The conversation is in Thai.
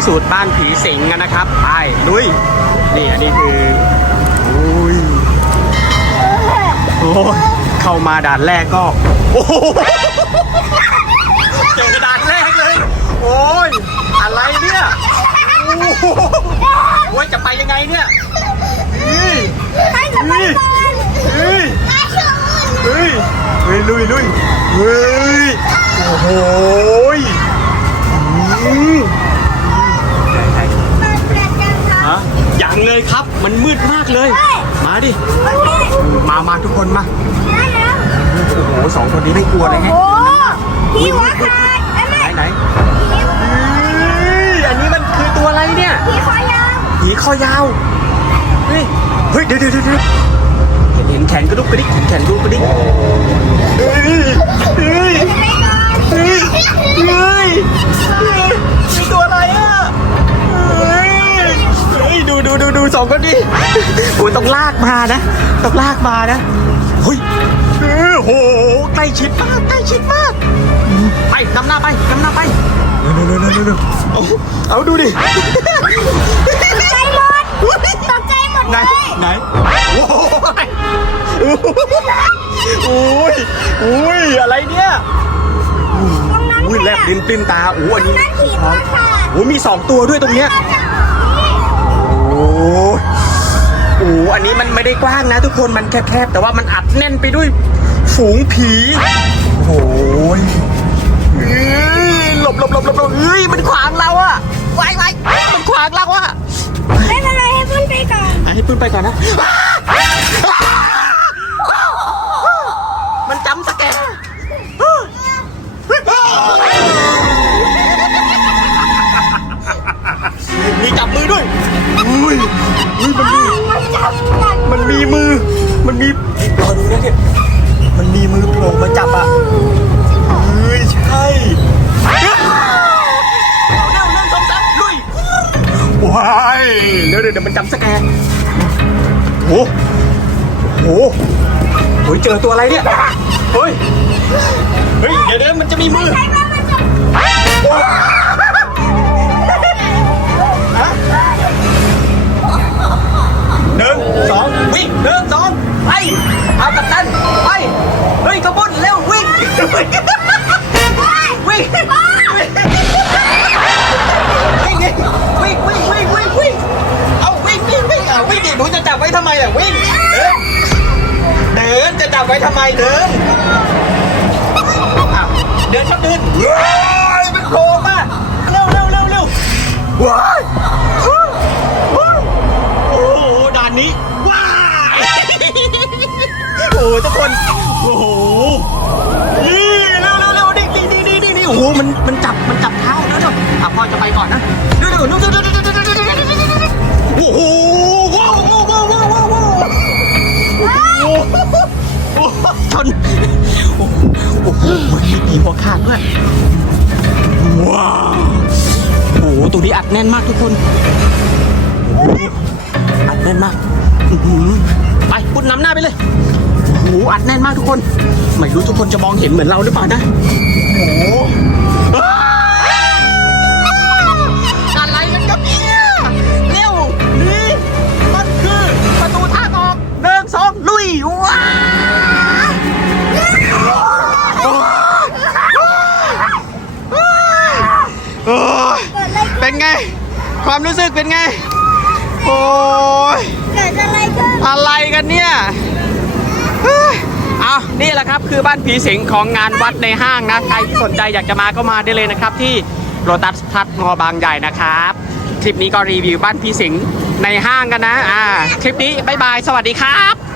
พิสูจน์บ้านผีสิงกันนะครับไปลุย นี่อันนี้คืออุ้ยโอ้ยเข้ามาด่านแรกก็โอ้โหเจอด่านแรกเลย โอ้ยอะไรเนี่ยโอ้โหโอ้ยจะไปยังไงเนี่ยเฮ้ยให้จะไปก่อนเฮ้ยอาชูเฮ้ยเฮ้ยลุยลุยเฮ้ย โอ้โหยอืม เปิดแปลกจังค่ะ ฮะยัง เลยครับ มันมืดมากเลย มาดิโอเคมามาทุกคนมาได้แล้วโอ้โหสองคนนี้ไม่กลัวเลยไงโอ้ผีหัวขาดไอ้ไหนแม่ไหนเฮ้ยอันนี้มันคือตัวอะไรเนี่ยผีคอยาวผีคอยาวเฮ้ยเฮ้ยเดี๋ยวเดี๋ยวเดี๋ยวเห็นแขนกระดุกกระดิกเห็นแขนกระดุกกระดิก องคนดิโอ้ยต้องลากมานะ ต้องลากมานะเฮ้ยเออโหใกล้ชิดมากใกล้ชิดมาก ไปนำหน้าไปนำหน้าไปเร็วเร็วเร็วเร็วเร็วเอาเอาดูดิตกใจหมดตกใจหมดไหนเลย ไหนโอ้ยโอ้ยโอ้ยอะไรเนี่ยตรงนั้นอุ้ยแลบลิ้นปลิ้นตาโอ้อันตรงนี้นั้นผีหัวขาดโอ้มีสองตัวด้วยตรงเนี้ย โอ้ยโอ้อันนี้มันไม่ได้กว้างนะ ทุกคนมันแคบๆแต่ว่ามันอัดแน่นไปด้วยฝูงผีโอ้ยเอ้ยหลบหลบหลบหลบหลบเฮ้ยมันขวางเราอะไว้ไว้มันขวางเราอะไม่เป็นไรให้พุ่นไปก่อนอะให้ปืนไปก่อนนะมันจำสแกร์มีจับมือด้วย อุ้ยอุ้ยมันมีมันจับกันมันมีมือ มันมีรอดูนะเนี่ยมันมีมือโผล่มาจับอะเฮ้ยใช่เอาเร็วหนึ่งสองสามลุยว้ายเดี๋ยวเดี๋ยวเดี๋ยวมันจำสแกนโอ้โหโอ้ยเจอตัวอะไรเนี่ยเฮ้ยเฮ้ยเดี๋ยวเดี๋ยวมันจะมีมือใช่ว่า ไว้ทำไมเดินเดินชอบเดินว้เป็นโครงอะเร็วเร็วเร็วเร็วว้ายโอ้โหด่านนี้ว้ายโอ้ทุกคนโอ้โหนี่เร็วเร็วเร็วนี่นี่นี่นี่นี่โอ้มันมันจับมันจับเท้าเร็วเร็วอะพ่อจะไปก่อนนะเร็วเร็วเร็ว ชน โอ้โหโอ้โหมีปีหัวขาดด้วยว้าวโอ้โหตัวนี้อัดแน่นมากทุกคน อัดแน่นมากไปพุ่นนำหน้าไปเลยโอ้โหอัดแน่นมากทุกคน ไม่รู้ทุกคนจะมองเห็นเหมือนเราหรือเปล่านะโอ้โหอ้ เกิดอะไรขึ้นเป็นไง ความรู้สึกเป็นไง โอ้ยเกิดอะไรขึ้นอะไรกันเนี่ยเฮ้ยเอานี่แหละครับคือบ้านผีสิงของงานวัดในห้างนะ ใครที่สนใจอยากจะมาก็มาได้เลยนะครับ ที่โรตัสพัทงอบางใหญ่นะครับ คลิปนี้ก็รีวิวบ้านผีสิงในห้างกันนะ อ่า คลิปนี้ บ๊ายบาย สวัสดีครับ